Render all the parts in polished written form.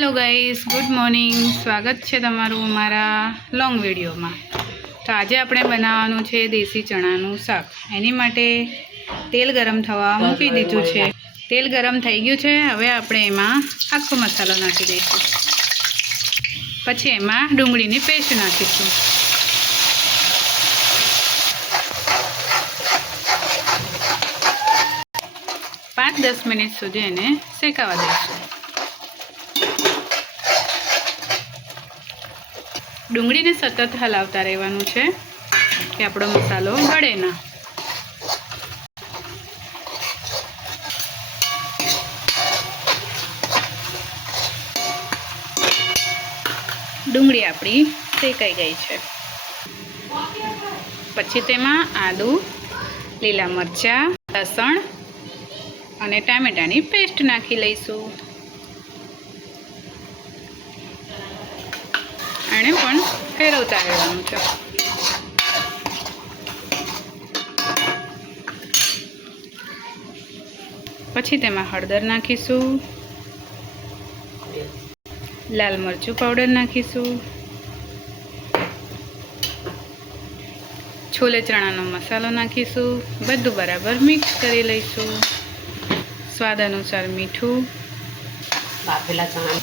Hello guys, good morning. स्वागत है तमारू अमारा लॉन्ग वीडियो में। तो आज आपणे बनाववानुं छे देशी चणानुं शाक। एनी माटे तेल गरम थवा मूकी दीधुं छे। तेल गरम थई गयुं छे। हवे आपणे एमां आखो मसालो नाखी दईशुं। पछी एमां डुंगळीनी पेस्ट नाखीशुं। पांच 10 मिनिट सुधी एने शेकावा दईशुं। डूंगळी ने सतत हलावता रहेवानुं छे कि आपणो मसालो बळे ना। डूंगળી આપણી શેકાઈ ગઈ છે। પછી તેમાં આદુ, લીલા મરચાં, લસણ અને ટામેટાની પેસ્ટ નાખી લઈશું। આને પણ ફેરવતા રહેવાનું છે। પછી તેમાં હળદર નાખીશું, लाल मरचू पाउडर नाखीशू, छोले चणानो मसालो नाखीशू। बधुं बराबर मिक्स करी लईशू। स्वाद अनुसार मीठू, बाफेला चणा,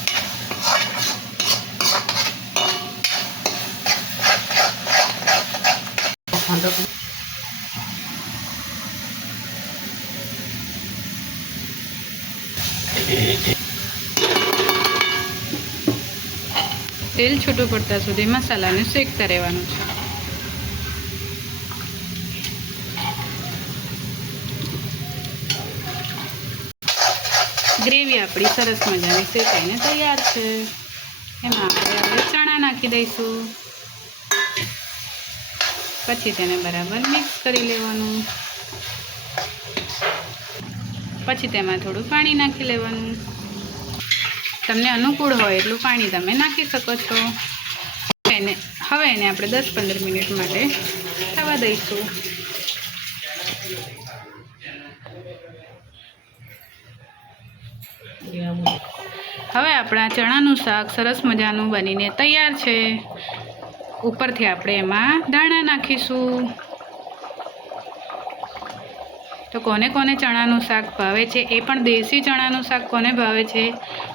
तेल छूटू पड़ता सुधी मसाला ने शेकता रहेवानुं छे। ग्रेवी आपणी सरस मजानी शेकाईने तैयार छे। एमां आपणे हवे चणा नाखी दईशुं। पछी तेने बराबर मिक्स करी लेवानुं। पछी तेमां थोडुं पाणी नाखी लेवानुं। तमने अनुकूल होय एटलुं पाणी तमे नाखी शको छो। हवे एने आपणे 10-15 मिनिट माटे थवा दईशुं। हवे आपणा चणानुं शाक सरस मजानुं बनीने तैयार छे। उपरथी आपणे एमां दाणा नाखीशुं। तो कोने कोने चणानुं शाक भावे छे, ए पण देशी चणानुं शाक कोने भावे छे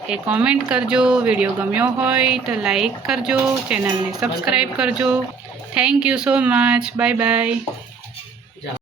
ए कॉमेंट करजो। विडियो गम्यो होय तो लाइक करजो, चेनल ने सब्सक्राइब करजो। Thank you so much. Bye bye.